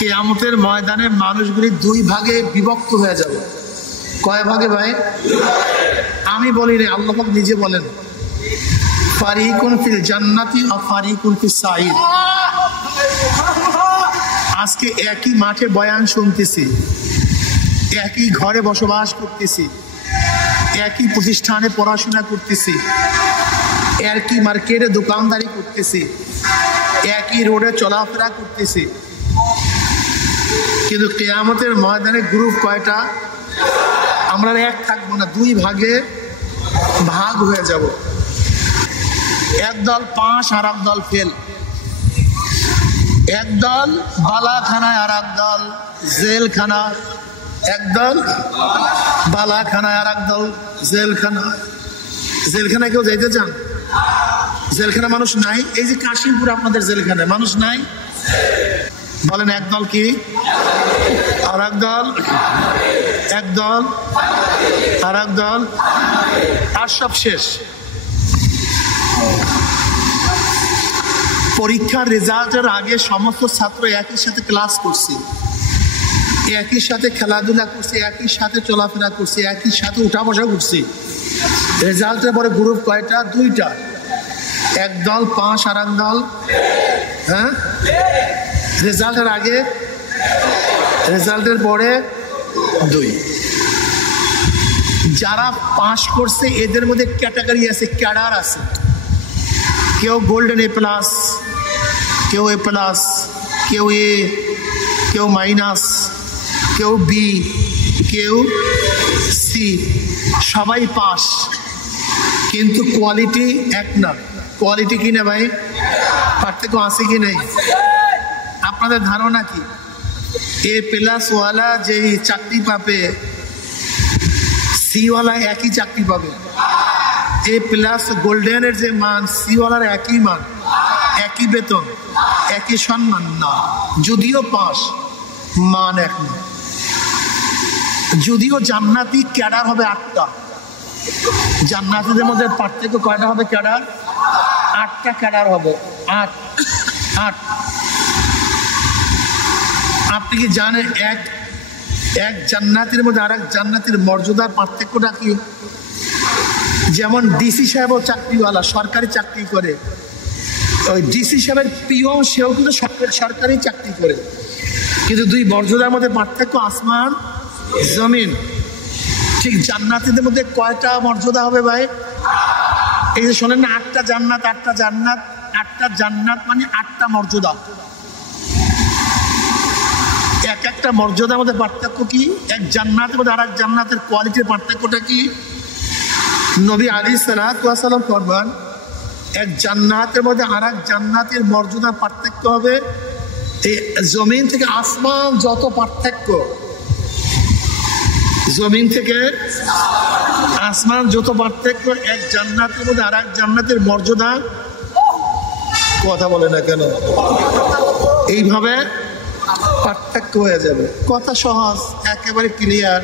কিয়ামতের ময়দানে মানুষগুলি দুই ভাগে বিভক্ত হয়ে যাবে। কয় ভাগে ভাই? আমি বলি রে, আল্লাহ পাক নিজে বলেন, ফারিকুন ফিল জান্নাতি ওয়া ফারিকুন ফিস সাঈর। আজকে একই মাঠে বয়ান শুনতেছি, একই ঘরে বসবাস করতেছি, একই প্রতিষ্ঠানে পড়াশোনা করতেছি, একই মার্কেটে দোকানদারি করতেছি, একই রোডে চলাফেরা করতেছি, কিন্তু কিয়ামতের ময়দানে গ্রুপ কয়টা? আমরা এক থাকবো না, দুই ভাগে ভাগ হয়ে যাব। এক দল পাস আর এক দল ফেল, এক দল বালাখানায় আর এক দল জেলখানা, এক দল বালাখানায় আর এক দল জেলখানা। জেলখানায় কেউ যাইতে চান? জেলখানা মানুষ নাই? এই যে কাশিমপুর আপনাদের জেলখানায় মানুষ নাই? বলেন এক দল কি আর এক দল, এক দল আর এক দল, আর সব শেষ। পরীক্ষার রেজাল্টের আগে সমস্ত ছাত্র একই সাথে ক্লাস করছি, একই সাথে খেলাধুলা করছি, একই সাথে চলাফেরা করছি, একই সাথে উঠা বসা করছি। রেজাল্টের পরে গ্রুপ কয়টা? দুইটা। এক দল পাস আর এক দল, হ্যাঁ, রেজাল্টের আগে, রেজাল্টের পরে দুই। যারা পাস করছে এদের মধ্যে ক্যাটাগরি আছে, ক্যাডার আছে। কেউ গোল্ডেন এ প্লাস, কেউ এ প্লাস, কেউ এ, কেউ মাইনাস, কেউ বি, কেউ সি, সবাই পাস, কিন্তু কোয়ালিটি এক না। কোয়ালিটি কি না ভাই? পার্থক্য আছে কি নেই? আপনাদের ধারণা কি এ প্লাস ওয়ালা যে চাকরি পাবে, সি ওয়ালা একই চাকরি পাবে? এ প্লাস গোল্ডেনের যে মান, সি ওয়ালার একই মান, একই বেতন, একই সম্মান না। যদিও পাস, মান এক না। যদিও জান্নাতি ক্যাডার হবে 8টা, জান্নাতীদের মধ্যে পার্থক্য কয়টা হবে? ক্যাডার 8টা ক্যাডার হবে। 8। আপনি কি জানেন এক জান্নাতের মধ্যে আর এক জান্নাতের মর্যাদার পার্থক্যটা কি? যেমন ডিসি সাহেবও চাকরিওয়ালা, সরকারি চাকরি করে, ওই ডিসি সাহেবের পিও সেও কিন্তু সরকারি চাকরি করে, কিন্তু দুই মর্যাদার মধ্যে পার্থক্য আসমান জমিন। ঠিক জান্নাতীদের মধ্যে কয়টা মর্যাদা হবে ভাই? এই যে শোনেন না, 8টা জান্নাত, 8টা জান্নাত, 8টা জান্নাত মানে 8টা মর্যাদা। এক একটা মর্যাদার মধ্যে পার্থক্য কি? এক জান্নাতের মধ্যে আর এক জান্নাতের কোয়ালিটির পার্থক্যটা কি? নবী আলাইহিস সালাতু ওয়াস সালাম ফরমান, এক জান্নাতের মধ্যে আর এক জান্নাতের মর্যাদার পার্থক্য হবে এই জমিন থেকে আসমান যত পার্থক্য, জমিন থেকে আসমান যত পার্থক্য, এক জান্নাতের মধ্যে আর এক জান্নাতের মর্যাদা, কথা বলে না কেন, এইভাবে পার্থক্য হয়ে যাবে। কথা সহজ, একেবারে ক্লিয়ার।